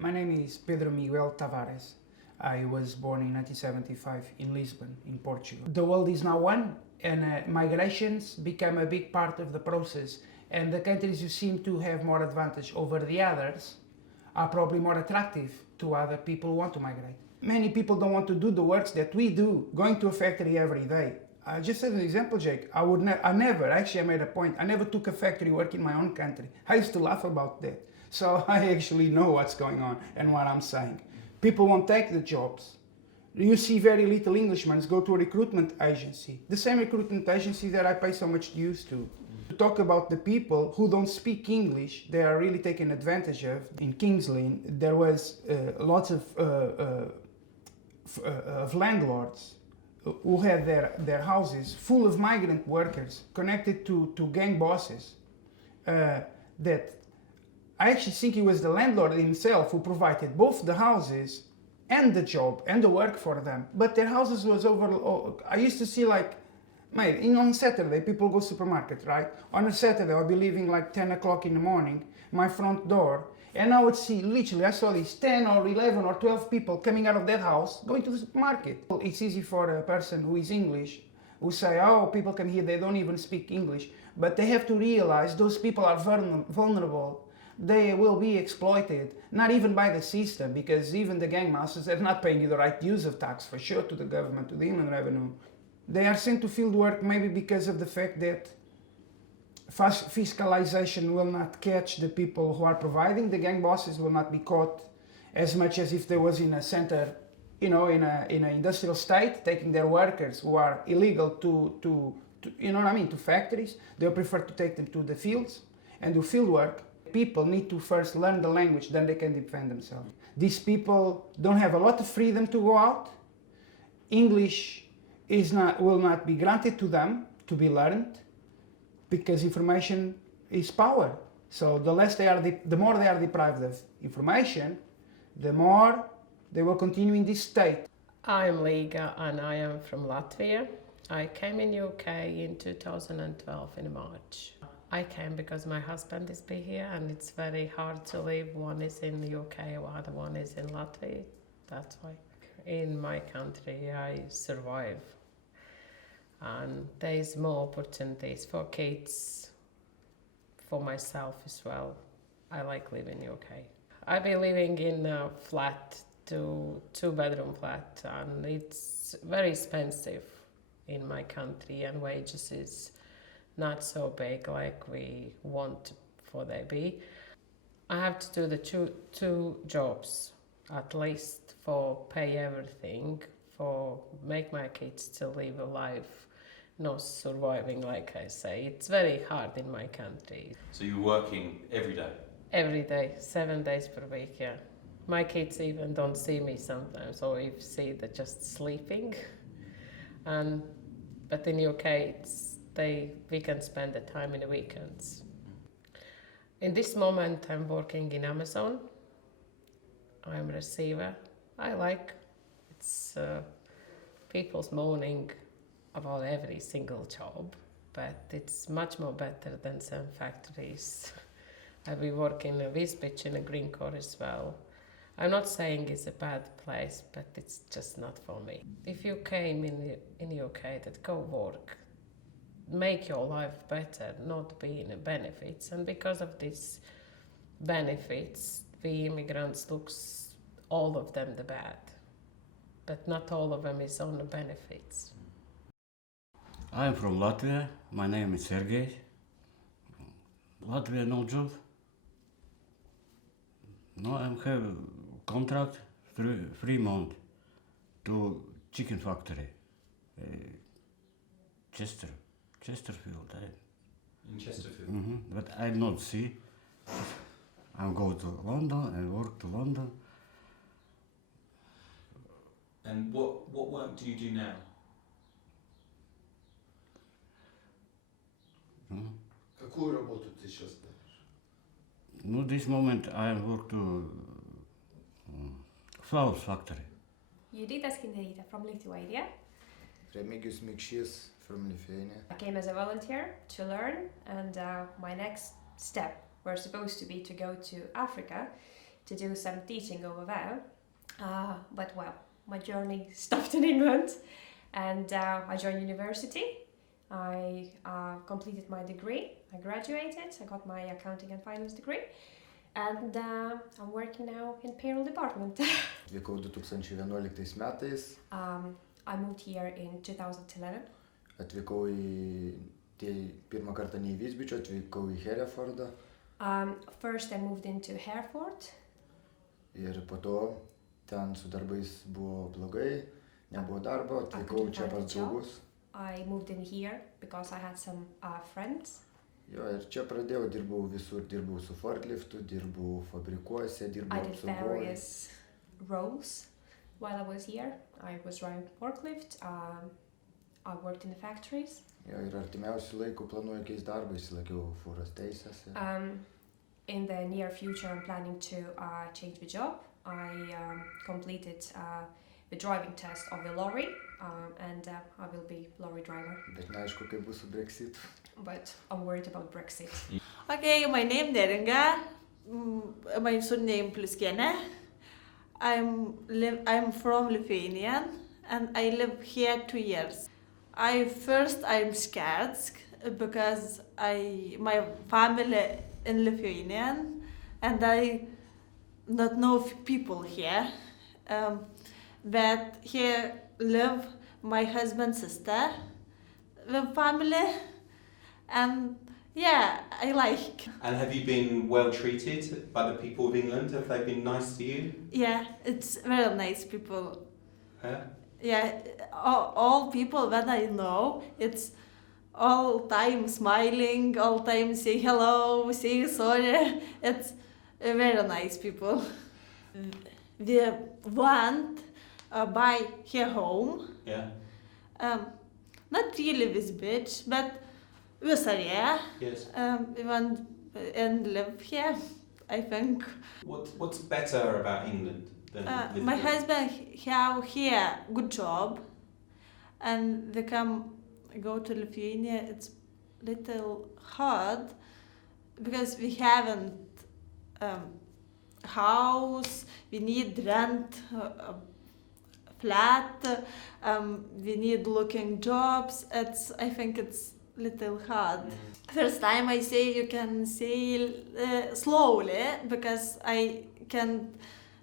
My name is Pedro Miguel Tavares. I was born in 1975 in Lisbon, in Portugal. The world is now one, and migrations become a big part of the process. And the countries who seem to have more advantage over the others are probably more attractive to other people who want to migrate. Many people don't want to do the works that we do, going to a factory every day. Just as an example, Jake, I never, actually I made a point, I never took a factory work in my own country. I used to laugh about that. So I actually know what's going on and what I'm saying. People won't take the jobs. You see very little Englishmen go to a recruitment agency, the same recruitment agency that I pay so much dues to. To talk about the people who don't speak English, they are really taken advantage of. In King's Lynn, there was lots of landlords who had their houses full of migrant workers connected to gang bosses that I actually think it was the landlord himself who provided both the houses and the job and the work for them. But their houses was I used to see like, mate, on Saturday people go supermarket, right? On a Saturday I'll be leaving like 10 o'clock in the morning, my front door, and I would see, literally, I saw these 10 or 11 or 12 people coming out of that house going to the supermarket. It's easy for a person who is English, who say, oh, people come here, they don't even speak English. But they have to realize those people are vulnerable. They will be exploited, not even by the system, because even the gang masters are not paying you the right use of tax, for sure, to the government, to the inland revenue. They are sent to field work maybe because of the fact that fiscalization will not catch the people who are providing. The gang bosses will not be caught as much as if there was in a center, in an industrial state, taking their workers who are illegal to to factories. They'll prefer to take them to the fields and do field work. People need to first learn the language, then they can defend themselves. These people don't have a lot of freedom to go out. English will not be granted to them to be learned, because information is power. So the more they are deprived of information, the more they will continue in this state. I'm Leana and I am from Latvia. I came in UK in 2012 in March. I came because my husband is here and it's very hard to live. One is in the UK, the other one is in Latvia. That's why. In my country I survive. And there's more opportunities for kids, for myself as well. I like living in UK. I've been living in a flat, two-bedroom flat, and it's very expensive in my country, and wages is not so big like we want for they be. I have to do the two jobs at least for pay everything, for make my kids to live a life, not surviving, like I say. It's very hard in my country. So you're working every day? Every day, 7 days per week, yeah. My kids even don't see me sometimes, or if see, they're just sleeping. But in UK, we can spend the time in the weekends. In this moment, I'm working in Amazon. I'm a receiver. I like it's people's moaning about every single job, but it's much more better than some factories. I've been working in Wisbech in a Green Core as well. I'm not saying it's a bad place, but it's just not for me. If you came in the UK, that go work, make your life better, not be in the benefits. And because of these benefits, we immigrants looks all of them the bad, but not all of them is on the benefits. I'm from Latvia. My name is Sergej. Latvia, no job. No, I have contract 3 months to chicken factory, Chesterfield. In Chesterfield? Mm-hmm. But I not see. I go to London and work to London. And what work do you do now? Какую работу ты сейчас делаешь? No, this moment I work to flower factory. Judita and Raymirgus from Lithuania. Raymirgus from Lithuania. I came as a volunteer to learn, and my next step were supposed to be to go to Africa to do some teaching over there. But well, my journey stopped in England, and I joined university. I completed my degree. I graduated. I got my accounting and finance degree, and I'm working now in payroll department. Atvykau 2011 metais, I moved here in 2011. atvykau pirmą kartą ne į Visbičio, atvykau į Herefordą First I moved into Hereford. ir po to ten su darbais buvo blogai, nebuvo darbo, atvykau čia pas draugus. I moved in here because I had some friends. Jo, ir čia pradėjau, dirbau visur, dirbau su forkliftu, dirbau fabrikuose, I dirbau did apsaugoje. various roles while I was here. I was driving forklift. I worked in the factories. Jo, ir artimiausių laikų planuoju keisti darbą, išsilaikiau fūros teisės. In the near future, I'm planning to change the job. I completed the driving test of the lorry, and I will be lorry driver. Bet neaišku, kaip bus su Brexitu. But I'm worried about Brexit. Okay, my name Neringa. My surname Pliskiene. I'm from Lithuania and I live here 2 years. I'm scared because my family in Lithuania and I not know people here. But here live my husband's sister, the family, and yeah, I like. And have you been well treated by the people of England? Have they been nice to you? Yeah, it's very nice people. Yeah? Yeah, all people that I know, it's all time smiling, all time say hello, say sorry. It's very nice people. We want buy here home. Yeah? Not really this beach, but this area. Yes. We want and live here, I think. What's better about England than living My here? husband have here good job, and they go to Lithuania. It's little hard because we haven't house. We need rent a flat. We need looking jobs. I think it's little hard. First time I say you can say slowly because I can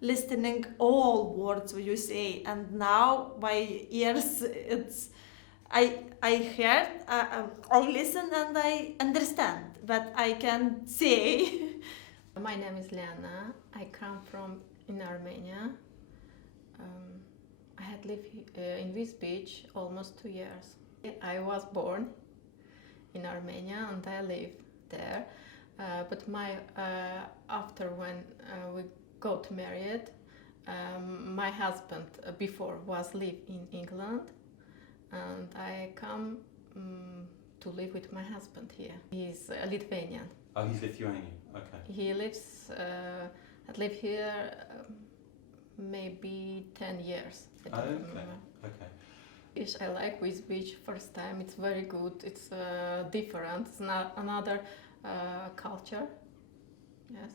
listening all words you say, and now my ears it's I heard I listen and I understand, but I can say. My name is Leana. I come from in Armenia. I had lived in this beach almost 2 years. I was born in Armenia and I live there. But after when we got married, my husband before was live in England, and I come to live with my husband here. He's Lithuanian. Oh, he's Lithuanian. Okay. He lives, had lived here maybe 10 years. I don't remember. Okay. I like with beach first time. It's very good. It's different. It's not another culture. Yes.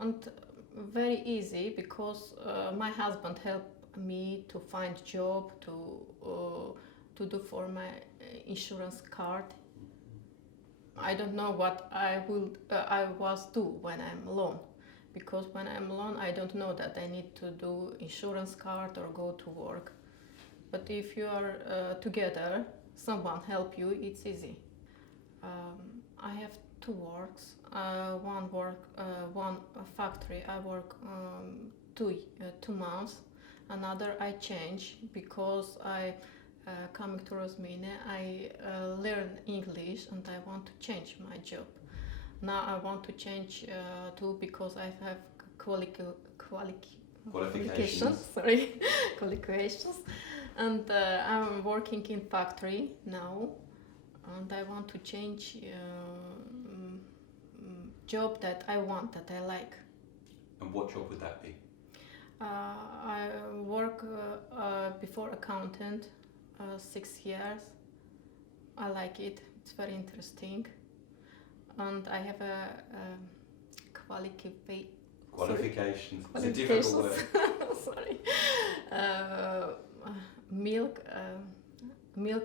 And very easy because my husband helped me to find job to do for my insurance card. I don't know what I was do when I'm alone, because when I'm alone I don't know that I need to do insurance card or go to work. But if you are together, someone help you, it's easy. I have 2 works. One factory I work 2 months. Another I change because I coming to Romania. I learn English and I want to change my job. Now I want to change too because I have qualifications. Sorry, qualifications. And I'm working in factory now, and I want to change job that I want, that I like. And what job would that be? I work before accountant 6 years. I like it. It's very interesting, and I have a Qualifications. It's a difficult word. Sorry. Milk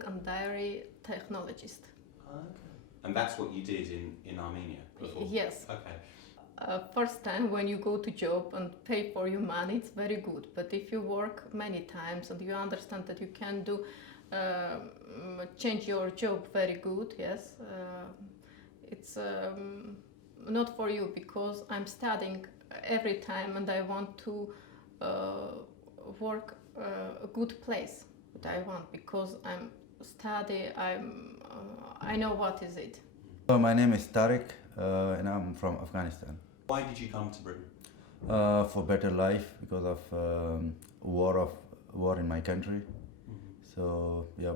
and dairy technologist. Okay. And that's what you did in Armenia before? Yes. Okay. First time when you go to job and pay for your money, it's very good. But if you work many times and you understand that you can do change your job very good, yes, it's not for you, because I'm studying every time and I want to work a good place. What I want, because I'm study, I know what is it. My name is Tariq and I'm from Afghanistan. Why did you come to Britain? For better life, because of war in my country. So yeah,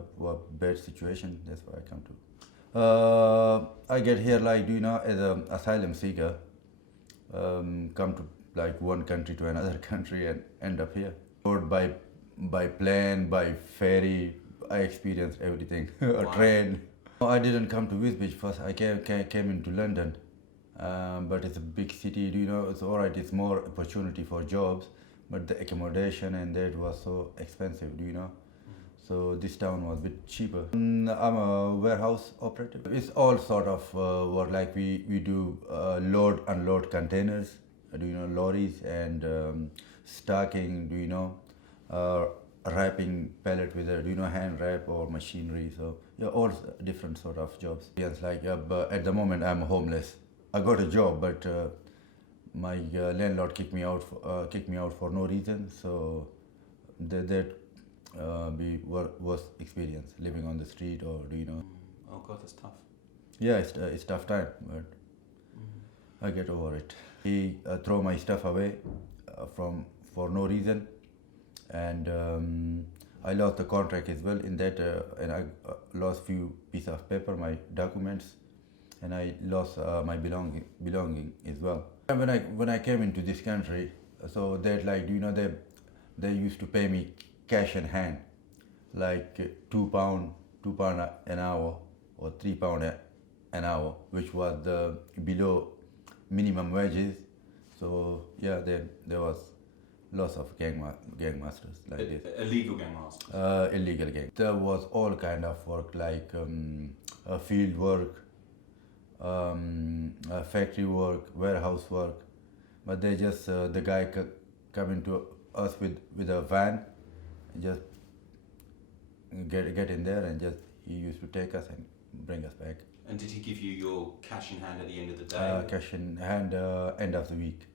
bad situation. That's why I come to. I get here as an asylum seeker. Come to one country to another country and end up here. Or by plane, by ferry. I experienced everything. A train. I didn't come to Wisbech first. I came into London. But it's a big city, it's alright, it's more opportunity for jobs, but the accommodation and that was so expensive, So this town was a bit cheaper. I'm a warehouse operative. It's all sort of work, like we do load, unload containers, lorries, and stacking, wrapping pallet with hand wrap or machinery. So yeah, all different sort of jobs. Yes, but at the moment I'm homeless. I got a job, but my landlord kicked me out for no reason. So that be worst experience, living on the street, or Oh God, that's tough. Yeah, it's tough time, but I get over it. He throw my stuff away for no reason, and I lost the contract as well in that, and I lost few pieces of paper, my documents. And I lost my belonging as well. And when I came into this country, so that they used to pay me cash in hand, like £2 an hour or £3 an hour, which was below minimum wages. So yeah, there was lots of gang masters like this. Illegal gang masters. Illegal gang. There was all kind of work, like field work. Factory work, warehouse work, but they just the guy come into us with a van, and just get in there, and just he used to take us and bring us back. And did he give you your cash in hand at the end of the day? Cash in hand, end of the week.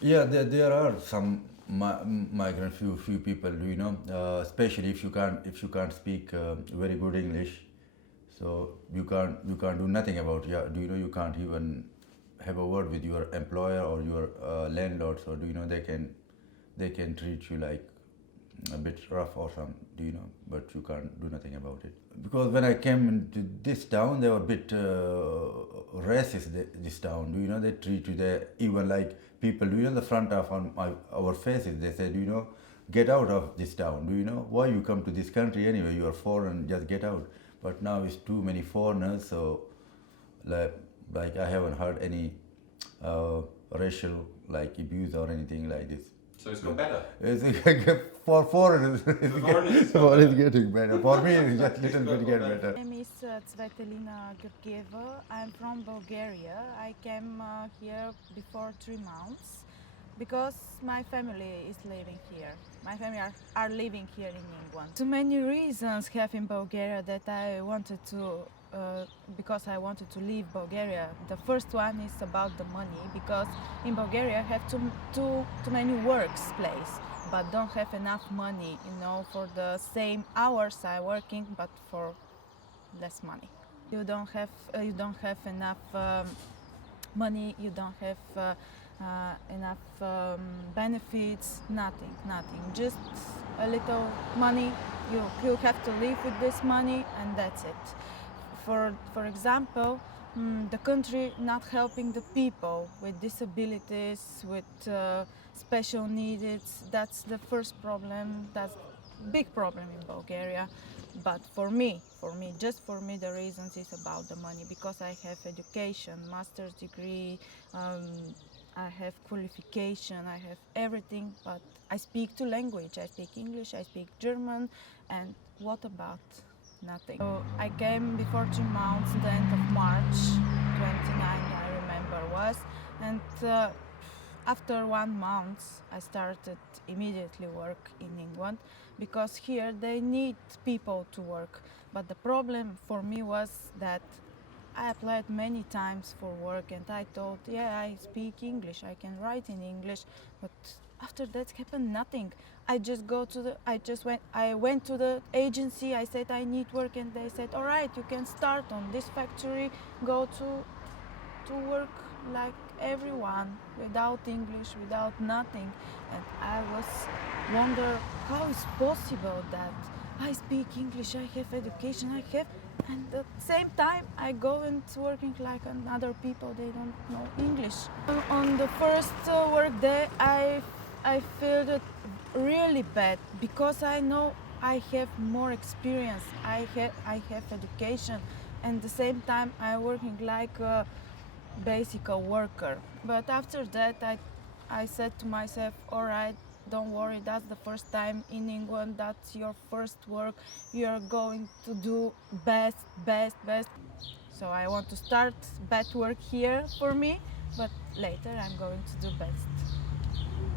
Yeah, there are some migrant few people, especially if you can't speak very good English. So you can't do nothing about it. Yeah, you can't even have a word with your employer or your landlord. So they can treat you like a bit rough or something, but you can't do nothing about it. Because when I came into this town, they were a bit racist. This town, they treat you even like people. The front of our faces. They said, get out of this town. Why you come to this country anyway? You are foreign. Just get out. But now it's too many foreigners, so like I haven't heard any racial abuse or anything like this. So it's got better. For foreigners, it's getting better. For me, it's just little bit get better. My name is Leana. I'm from Bulgaria. I came here before 3 months because my family is living here. My family are living here in England. Too many reasons have in Bulgaria that I wanted to, because I wanted to leave Bulgaria. The first one is about the money, because in Bulgaria I have too many workplaces, but don't have enough money, for the same hours I working, but for less money. You don't have enough money. You don't have enough benefits, nothing, just a little money. You have to live with this money, and that's it. For example, the country not helping the people with disabilities, with special needs. That's the first problem. That's big problem in Bulgaria. But just for me, the reasons is about the money, because I have education, master's degree, I have qualification, I have everything, but I speak two languages. I speak English, I speak German, and what about nothing? So I came before 3 months, the end of March 29, I remember was, and after 1 month I started immediately work in England, because here they need people to work. But the problem for me was that I applied many times for work and I thought, yeah, I speak English, I can write in English, but after that happened nothing. I went to the agency, I said I need work, and they said, all right, you can start on this factory, go to work like everyone, without English, without nothing. And I was wonder how is possible that I speak English, I have education, and at the same time I go and working like other people, they don't know English. On the first work day I felt it really bad, because I know I have more experience, I have education, and at the same time I working like a basic worker. But after that I said to myself, all right, don't worry, that's the first time in England, that's your first work, you're going to do best. So I want to start bad work here for me, but later I'm going to do best.